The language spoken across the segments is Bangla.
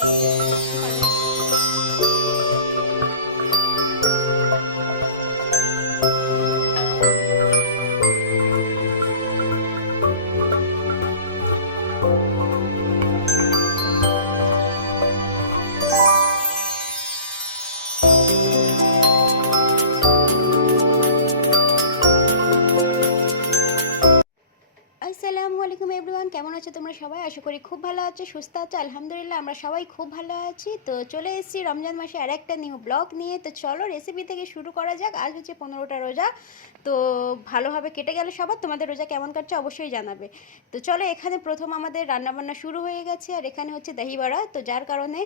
চলো দেখতে পাচ্ছ পানির। আসসালামু আলাইকুম এভরিওয়ান, কেমন আছো তোমরা সবাই? আশা করি খুব ভালো আছো, সুস্থ আছো। আলহামদুলিল্লাহ আমরা সবাই খুব ভালো আছি। তো চলে এসেছি রমজান মাসে আর একটা নিউ ব্লগ নিয়ে। তো চলো রেসিপি থেকে শুরু করা যাক। আজ হচ্ছে 15টা রোজা। তো ভালোভাবে কেটে গেলে সবার, তোমাদের রোজা কেমন কাটছে অবশ্যই জানাবে। তো চলো, এখানে প্রথম আমাদের রান্নাবান্না শুরু হয়ে গেছে। আর এখানে হচ্ছে দহি বড়া, তো যার কারণে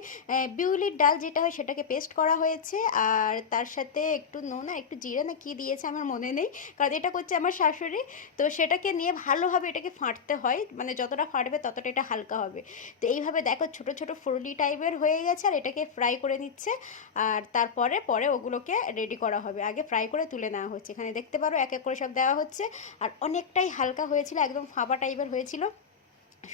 বিউলির ডাল যেটা হয় সেটাকে পেস্ট করা হয়েছে। আর তার সাথে একটু নুন আর একটু জিরা না কি দিয়েছে আমার মনে নেই, কারণ এটা করছে আমার শাশুড়ি। তো সেটাকে নিয়ে ভালোভাবে এটাকে ফাটতে হয়, মানে যতটা ফাটবে ততটা এটা হালকা হবে। তো এইভাবে দেখো ছোট ছোট ফুরলি টাইপের হয়ে গেছে, আর এটাকে ফ্রাই করে নিচ্ছে। আর তারপরে পরে ওগুলোকে রেডি করা হবে, আগে ফ্রাই করে তুলে নেওয়া হচ্ছে। এখানে দেখতে পারো এক এক করে সব দেওয়া হচ্ছে। আর অনেকটাই হালকা হয়েছিল, একদম ফাঁপা টাইপের হয়েছিল।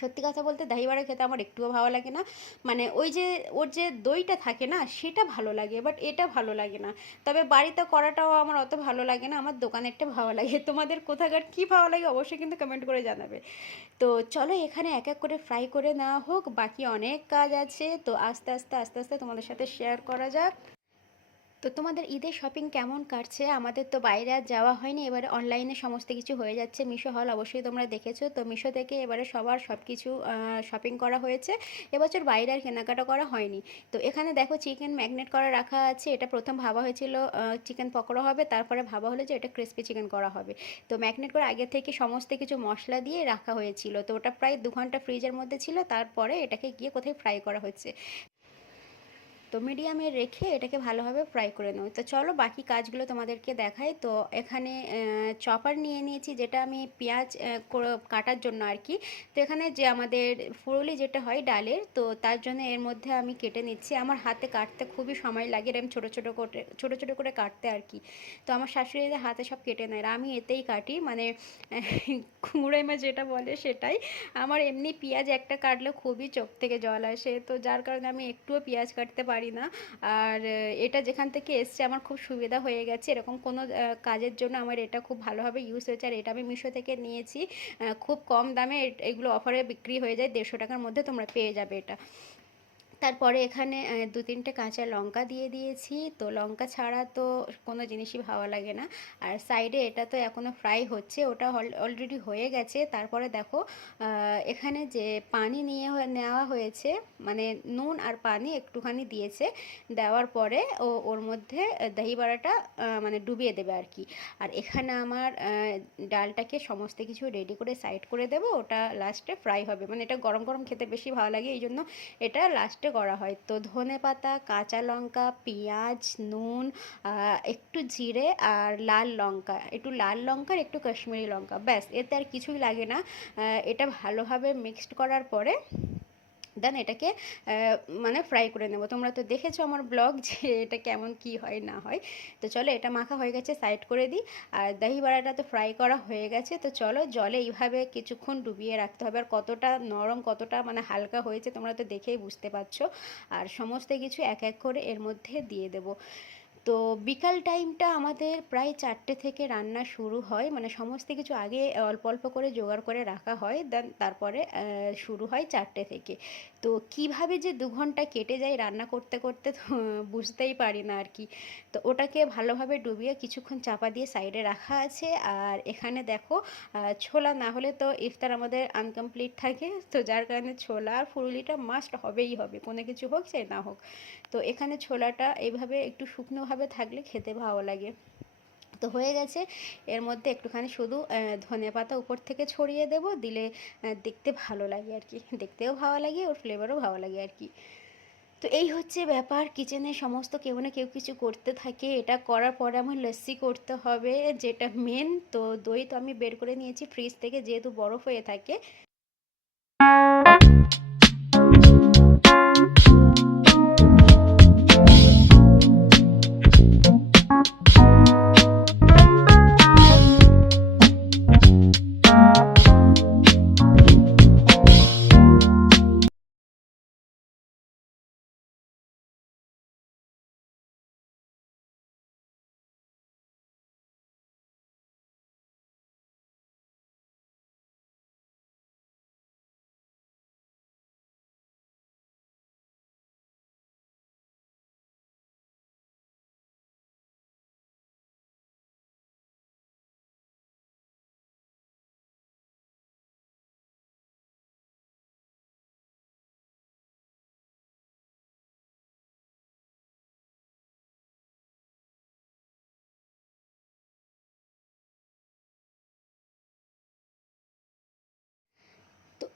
সত্যি কথা বলতে দই বড়া খেতে আমার একটুও ভালো লাগে না। মানে ওই যে ওর যে দইটা থাকে না সেটা ভালো লাগে, বাট এটা ভালো লাগে না। তবে বাড়িতে করাটাও আমার অত ভালো লাগে না, আমার দোকানেরটা ভালো লাগে। তোমাদের কোথাকার কী ভালো লাগে অবশ্যই কিন্তু কমেন্ট করে জানাবে। তো চলো এখানে এক এক করে ফ্রাই করে নেওয়া হোক, বাকি অনেক কাজ আছে। তো আস্তে আস্তে আস্তে আস্তে তোমাদের সাথে শেয়ার করা যাক। তো তোমাদের ঈদের শপিং কেমন কাটছে? আমাদের তো বাইরে আর যাওয়া হয়নি, এবারে অনলাইনে সমস্ত কিছু হয়ে যাচ্ছে। মিশো হল অবশ্যই তোমরা দেখেছো, তো মিশো থেকে এবারে সবার সব কিছু শপিং করা হয়েছে। এবছর বাইরে আর কেনাকাটা করা হয়নি। তো এখানে দেখো চিকেন ম্যাগনেট করা রাখা আছে। এটা প্রথম ভাবা হয়েছিল চিকেন পকোড়া হবে, তারপরে ভাবা হলো যে এটা ক্রিস্পি চিকেন করা হবে। তো ম্যাগনেট করে আগে থেকে সমস্ত কিছু মশলা দিয়ে রাখা হয়েছিল। তো ওটা প্রায় 2 ঘন্টা ফ্রিজের মধ্যে ছিল, তারপরে এটাকে গিয়ে কোথায় ফ্রাই করা হচ্ছে। তো মিডিয়ামে রেখে এটাকে ভালোভাবে ফ্রাই করে নেব। তো চলো বাকি কাজগুলো তোমাদেরকে দেখাই। তো এখানে চপার নিয়ে নিয়েছি, যেটা আমি পেঁয়াজ কাটার জন্য আর কি। তো এখানে যে আমাদের ফুরুলি যেটা হয় ডালের, তো তার জন্য এর মধ্যে আমি কেটে নিচ্ছি। আমার হাতে কাটতে খুবই সময় লাগে, এরকম ছোটো ছোটো করে কাটতে আর কি। তো আমার শাশুড়িদের হাতে সব কেটে নেয়, আর আমি এতেই কাটি, মানে কুমড়োয় মা যেটা বলে সেটাই। আমার এমনি পেঁয়াজ একটা কাটলে খুবই চোখ থেকে জল আসে, তো যার কারণে আমি একটুও পেঁয়াজ কাটতে পারি না। আর এটা যেখান থেকে এসছে আমার খুব সুবিধা হয়ে গেছে, এরকম কোনো কাজের জন্য আমার এটা খুব ভালোভাবে ইউজ হয়েছে। আর এটা আমি মিশো থেকে নিয়েছি, খুব কম দামে এগুলো অফারে বিক্রি হয়ে যায়, 150 টাকার মধ্যে তোমরা পেয়ে যাবে এটা। তারপরে এখানে 2-3টে কাঁচা লঙ্কা দিয়ে দিয়েছি। তো লঙ্কা ছাড়া তো কোনো জিনিসই ভালো লাগে না। আর সাইডে এটা তো এখনও ফ্রাই হচ্ছে, ওটা অলরেডি হয়ে গেছে। তারপরে দেখো এখানে যে পানি নেওয়া হয়েছে, মানে নুন আর পানি একটুখানি দিয়েছে। দেওয়ার পরে ওর মধ্যে দহি বড়াটা মানে ডুবিয়ে দেবে আর কি। আর এখানে আমার ডালটাকে সমস্ত কিছু রেডি করে সাইড করে দেবো, ওটা লাস্টে ফ্রাই হবে। মানে এটা গরম গরম খেতে বেশি ভালো লাগে, এই জন্য এটা লাস্টে করা হয়। তো ধনেপাতা, কাঁচা লঙ্কা, পেঁয়াজ, নুন, একটু জিরে আর লাল লঙ্কা, একটু লাল লঙ্কার একটু কাশ্মীরি লঙ্কা, ব্যাস, এতে আর কিছুই লাগে না। এটা ভালোভাবে মিক্সড করার পরে দেন এটাকে মানে ফ্রাই করে নেব। তোমরা তো দেখেছো আমার ব্লগ যে এটা কেমন কি হয় না হয়। তো চলো এটা মাখা হয়ে গেছে, সাইড করে দিই। আর দহি বড়াটা তো ফ্রাই করা হয়ে গেছে। তো চলো জলে এইভাবে কিছুক্ষণ ডুবিয়ে রাখতে হবে। আর কতটা নরম কতটা মানে হালকা হয়েছে তোমরা তো দেখেই বুঝতে পারছো। আর সমস্ত কিছু এক এক করে এর মধ্যে দিয়ে দেবো। তো বিকাল টাইমটা আমাদের প্রায় 4টে থেকে রান্না শুরু হয়, মানে সমস্ত কিছু আগে অল্প অল্প করে জোগাড় করে রাখা হয়, দেন তারপরে শুরু হয় 4টে থেকে। তো কিভাবে যে 2 ঘন্টা কেটে যায় রান্না করতে করতে, তো বুঝতেই পারি না আর কি। তো ওটাকে ভালোভাবে ডুবিয়ে কিছুক্ষণ চাপা দিয়ে সাইডে রাখা আছে। আর এখানে দেখো ছোলা না হলে তো ইফতার আমাদের আনকমপ্লিট থাকে, তো যার কারণে ছোলা আর ফুলুরিটা মাস্ট হবেই হবে, কোনো কিছু হোক চাই না হোক। তো এখানে ছোলাটা এইভাবে একটু শুকনোভাবে থাকলে খেতে ভালো লাগে। তো হয়ে গেছে। এর মধ্যে একটুখানি শুধু ধনেপাতা উপর থেকে ছড়িয়ে দেব, দিলে দেখতে ভালো লাগে আর কি, দেখতেও ভালো লাগে, ওর ফ্লেভারও ভালো লাগে আর কি। তো এই হচ্ছে ব্যাপার, কিচেনে সমস্ত কেউ না কেউ কিছু করতে থাকে। এটা করার পরে আমার লস্যি করতে হবে, যেটা মেন। তো দই তো আমি বের করে নিয়েছি ফ্রিজ থেকে, যেহেতু বরফ হয়ে থাকে।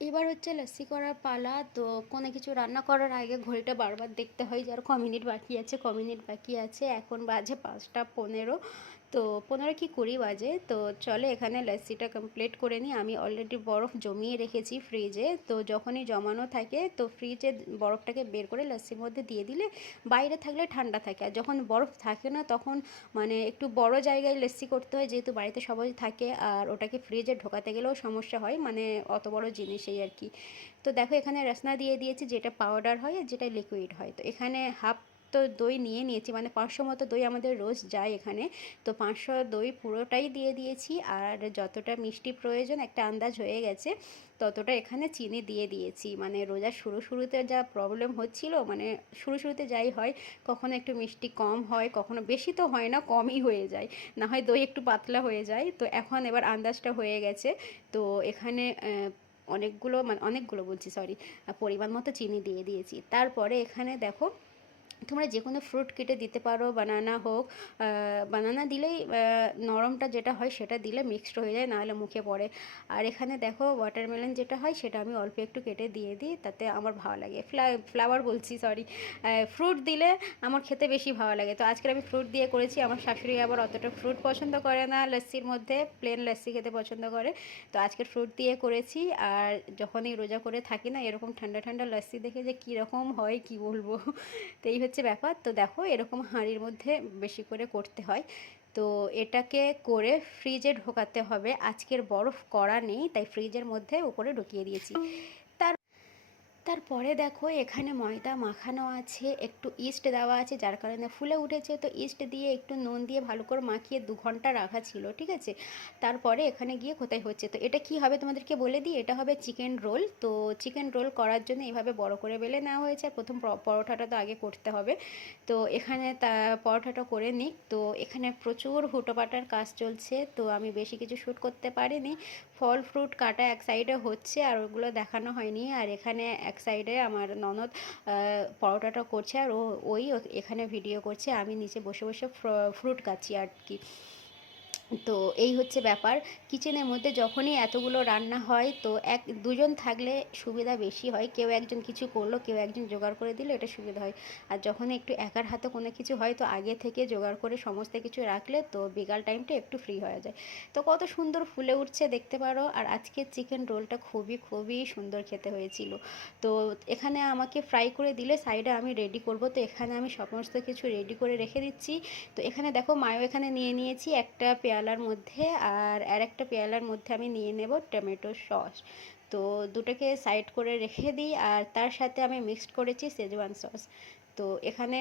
এবার হচ্ছে লস্যি করার পালা। তো কোনো কিছু রান্না করার আগে ঘড়িটা বারবার দেখতে হয় যে আর ক মিনিট বাকি আছে, ক মিনিট বাকি আছে। এখন বাজে 5টা 15। তো 15 কি 20 বাজে। তো চলে এখানে লস্যিটা কমপ্লিট করে নিই। আমি অলরেডি বরফ জমিয়ে রেখেছি ফ্রিজে। তো যখনই জমানো থাকে তো ফ্রিজে বরফটাকে বের করে লস্যির মধ্যে দিয়ে দিলে বাইরে থাকলে ঠান্ডা থাকে, আর যখন বরফ থাকে না তখন মানে একটু বড় জায়গায় লস্যি করতে হয়, যেহেতু বাড়িতে সবাই থাকে আর ওটাকে ফ্রিজে ঢোকাতে গেলেও সমস্যা হয়, মানে অত বড় জিনিস এই আর কি। তো দেখো এখানে রসনা দিয়ে দিয়েছি, যেটা পাউডার হয় আর যেটা লিকুইড হয়। তো এখানে হাফ তো দই নিয়ে নিয়েছি, মানে 500 মতো দই আমাদের রোজ যায় এখানে। তো 500 দই পুরোটাই দিয়ে দিয়েছি, আর যতটা মিষ্টি প্রয়োজন একটা আন্দাজ হয়ে গেছে ততটা এখানে চিনি দিয়ে দিয়েছি। মানে রোজার শুরুতে যা প্রবলেম হচ্ছিল, মানে শুরুতে যাই হয়, কখনো একটু মিষ্টি কম হয়, কখনো বেশি তো হয় না, কমই হয়ে যায়, না হয় দই একটু পাতলা হয়ে যায়। তো এখন এবার আন্দাজটা হয়ে গেছে। তো এখানে অনেকগুলো বলছি, সরি, পরিমাণ মতো চিনি দিয়ে দিয়েছি। তারপরে এখানে দেখো তোমরা যে কোনো ফ্রুট কেটে দিতে পারো, বানানা হোক, বানানা দিলেই নরমটা যেটা হয় সেটা দিলে মিক্সড হয়ে যায়, নাহলে মুখে পড়ে। আর এখানে দেখো ওয়াটারমেলন যেটা হয় সেটা আমি অল্প একটু কেটে দিয়ে দিই, তাতে আমার ভালো লাগে। ফ্লাওয়ার বলছি, সরি, ফ্রুট দিলে আমার খেতে বেশি ভালো লাগে। তো আজকে আমি ফ্রুট দিয়ে করেছি। আমার শাশুড়ি আবার অতটা ফ্রুট পছন্দ করে না, লস্যির মধ্যে প্লেন লস্যি খেতে পছন্দ করে। তো আজকে ফ্রুট দিয়ে করেছি। আর যখনই রোজা করে থাকি না, এরকম ঠান্ডা ঠান্ডা লস্যি দেখে যে কীরকম হয় কি বলবো। তো এই হচ্ছে ব্যাপার। তো দেখো এরকম হাঁড়ির মধ্যে বেশি করে করতে হয়। তো এটাকে করে ফ্রিজে ঢোকাতে হবে। আজকের বরফ করা নেই, তাই ফ্রিজের মধ্যে উপরে ঢুকিয়ে দিয়েছি। তারপরে দেখো এখানে ময়দা মাখানো আছে, একটু ইস্ট দেওয়া আছে, যার কারণে ফুলে উঠেছে। তো ইস্ট দিয়ে একটু নুন দিয়ে ভালো করে মাখিয়ে 2 ঘন্টা রাখা ছিল, ঠিক আছে। তারপরে এখানে গিয়ে কোথায় হচ্ছে, তো এটা কি হবে তোমাদেরকে বলে দিই, এটা হবে চিকেন রোল। তো চিকেন রোল করার জন্য এইভাবে বড় করে বেলে নেওয়া হয়েছে। আর প্রথম পরোটাটা তো আগে করতে হবে। তো এখানে পরোটাটা করে নিই। তো এখানে প্রচুর হুটোপাটার কাজ চলছে, তো আমি বেশি কিছু শ্যুট করতে পারিনি। ফল ফ্রুট কাটা এক সাইডে হচ্ছে, আর ওগুলো দেখানো হয়নি। আর এখানে এক সাইডে আমার ননদ পরোটাটা করছে, আর ওই এখানে ভিডিও করছে, আমি নিচে বসে বসে ফ্রুট কাটছি আর কি। তো এই হচ্ছে ব্যাপার। কিচেনের মধ্যে যখনই এতগুলো রান্না হয় তো দুজন থাকলে সুবিধা বেশি হয়, কেউ একজন কিছু করলো, কেউ একজন জোগাড় করে দিল, এটা সুবিধা হয়। আর যখন একটু একার হাতে কোনো কিছু হয় তো আগে থেকে জোগাড় করে সমস্ত কিছু রাখলে তো বিকাল টাইমটা একটু ফ্রি হয়ে যায়। তো কত সুন্দর ফুলে উঠছে দেখতে পারো। আর আজকের চিকেন রোলটা খুবই খুবই সুন্দর খেতে হয়েছিল। তো এখানে আমাকে ফ্রাই করে দিলে সাইডে আমি রেডি করব। তো এখানে আমি সমস্ত কিছু রেডি করে রেখে দিচ্ছি। তো এখানে দেখো মায়ও এখানে নিয়ে নিয়েছি একটা পেয়ালার মধ্যে, আর একটা পেয়ালার মধ্যে আমি নিয়ে নেব টমেটো সস। তো দুটোকে সাইড করে রেখে দিই, আর তার সাথে আমি মিক্সড করেছি শেজওয়ান সস। তো এখানে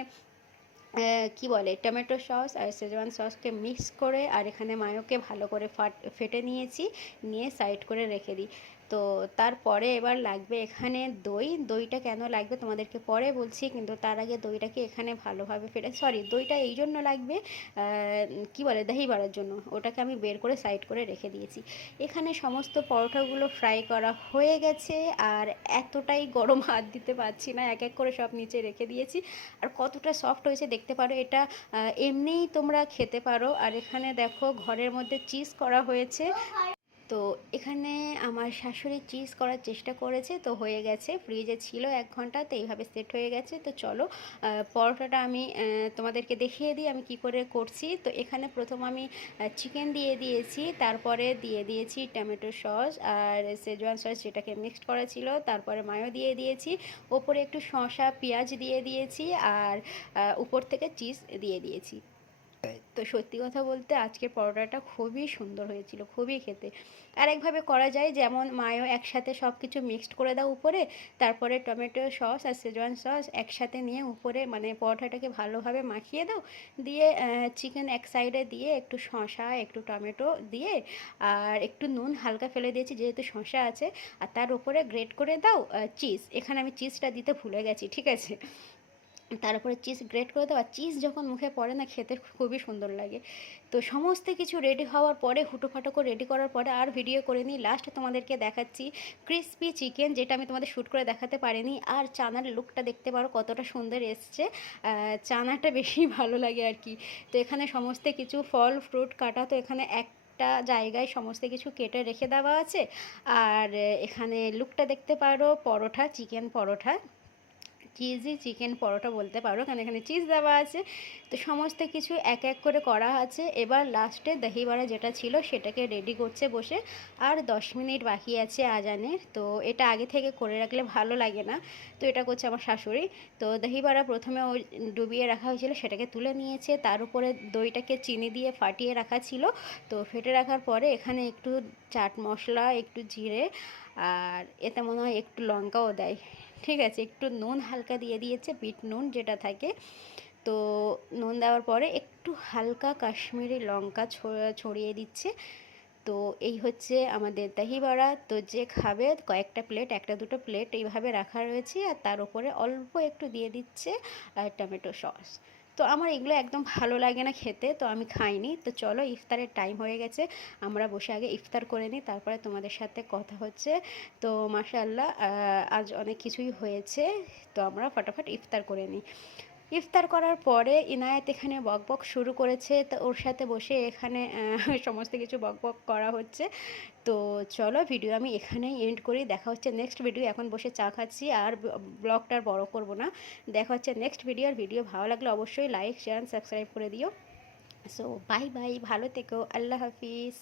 কি বলে টমেটো সস আর শেজওয়ান সসকে মিক্স করে আর এখানে মায়োকে ভালো করে ফেটে নিয়েছি, নিয়ে সাইড করে রেখে দিই। তো তারপরে এবার লাগবে এখানে দইটা কেন লাগবে তোমাদেরকে পরে বলছি, কিন্তু তার আগে দইটাকে এখানে ভালোভাবে দইটা এই জন্য লাগবে, কি বলে দহি বাড়ার জন্য। ওটাকে আমি বের করে সাইড করে রেখে দিয়েছি। এখানে সমস্ত পরোটাগুলো ফ্রাই করা হয়ে গেছে, আর এতটাই গরম হাত দিতে পারছি না, এক এক করে সব নিচে রেখে দিয়েছি। আর কতটা সফট হয়েছে দেখতে পারো। এটা এমনিই তোমরা খেতে পারো। আর এখানে দেখো ঘরের মধ্যে চিজ করা হয়েছে। তো এখানে আমার শাশুড়ি চিজ করার চেষ্টা করেছে, তো হয়ে গেছে, ফ্রিজে ছিল 1 ঘন্টা, তো এইভাবে সেট হয়ে গেছে। তো চলো পরোটাটা আমি তোমাদেরকে দেখিয়ে দিই আমি কি করে করছি। তো এখানে প্রথম আমি চিকেন দিয়ে দিয়েছি, তারপরে দিয়ে দিয়েছি টমেটো সস আর শেজওয়ান সস যেটাকে মিক্সড করা ছিল, তারপরে মায়ো দিয়ে দিয়েছি, ওপরে একটু শসা পেঁয়াজ দিয়ে দিয়েছি, আর উপর থেকে চিজ দিয়ে দিয়েছি। তো সত্যি কথা বলতে আজকের পরোটাটা খুবই সুন্দর হয়েছিল, খুবই খেতে। আরেকভাবে করা যায়, যেমন মায়ো একসাথে সব কিছু মিক্সড করে দাও উপরে, তারপরে টমেটো সস আর শেজওয়ান সস একসাথে নিয়ে উপরে মানে পরোটাটাকে ভালোভাবে মাখিয়ে দাও, দিয়ে চিকেন এক সাইডে দিয়ে একটু শসা একটু টমেটো দিয়ে আর একটু নুন হালকা ফেলে দিয়েছি যেহেতু শসা আছে, আর তার উপরে গ্রেট করে দাও চিজ। এখানে আমি চিজটা দিতে ভুলে গেছি, ঠিক আছে। তার উপরে চিজ গ্রেট করে দাও, আর চিজ যখন মুখে পড়ে না খেতে খুবই সুন্দর লাগে। তো সমস্ত কিছু রেডি হওয়ার পরে হুটোফাটো করে রেডি করার পরে আর ভিডিও করে নিই, লাস্ট তোমাদেরকে দেখাচ্ছি ক্রিসপি চিকেন, যেটা আমি তোমাদের শ্যুট করে দেখাতে পারিনি। আর চানার লুকটা দেখতে পারো কতটা সুন্দর এসছে, চানাটা বেশি ভালো লাগে আর কি। তো এখানে সমস্ত কিছু ফল ফ্রুট কাটা, তো এখানে একটা জায়গায় সমস্ত কিছু কেটে রেখে দেওয়া আছে। আর এখানে লুকটা দেখতে পারো, পরোটা, চিকেন পরোটা, চিজি চিকেন পরোটা বলতে পারো, কারণ এখানে চিজ দেওয়া আছে। তো সমস্ত কিছু এক এক করে করা আছে। এবার লাস্টে দহিবড়া যেটা ছিল সেটাকে রেডি করছে বসে। আর 10 মিনিট বাকি আছে আজানের, তো এটা আগে থেকে করে রাখলে ভালো লাগে না, তো এটা করছে আমার শাশুড়ি। তো দহিবড়া প্রথমে ওই ডুবিয়ে রাখা হয়েছিল, সেটাকে তুলে নিয়েছে। তার উপরে দইটাকে চিনি দিয়ে ফাটিয়ে রাখা ছিল। তো ফেটে রাখার পরে এখানে একটু চাট মশলা, একটু জিরে, আর এতে মনে হয় একটু লঙ্কাও দেয়, ঠিক আছে, একটু নুন হালকা দিয়ে দিয়েছে, বিট নুন যেটা থাকে। তো নুন দেওয়ার পরে একটু হালকা কাশ্মীরি লঙ্কা ছড়িয়ে দিচ্ছে। তো এই হচ্ছে আমাদের দহি বড়া। তো যে খাবে কয়েকটা প্লেট, একটা দুটো প্লেট এইভাবে রাখা রয়েছে, আর তার উপরে অল্প একটু দিয়ে দিচ্ছে টমেটো সস। তো আমার এগুলো একদম ভালো লাগে না খেতে, তো আমি খাইনি। তো চলো, ইফতারের টাইম হয়ে গেছে, আমরা বসে আগে ইফতার করে নিই, তারপরে তোমাদের সাথে কথা হচ্ছে। তো মাশাআল্লাহ, আজ অনেক কিছুই হয়েছে, তো আমরা ফটাফট ইফতার করে নিই। ইফতার করার পরে ইনায়েত এখানে বকবক শুরু করেছে, তো ওর সাথে বসে এখানে সমস্ত কিছু বকবক করা হচ্ছে। তো চলো, ভিডিও আমি এখানেই এন্ড করি, দেখা হচ্ছে নেক্সট ভিডিও। এখন বসে চা খাচ্ছি, আর ব্লগটা আর বড় করব না। দেখা হচ্ছে নেক্সট ভিডিও। আর ভিডিও ভালো লাগলে অবশ্যই লাইক, শেয়ার, সাবস্ক্রাইব করে দিও। সো বাই বাই, ভালো থেকো, আল্লাহ হাফিজ।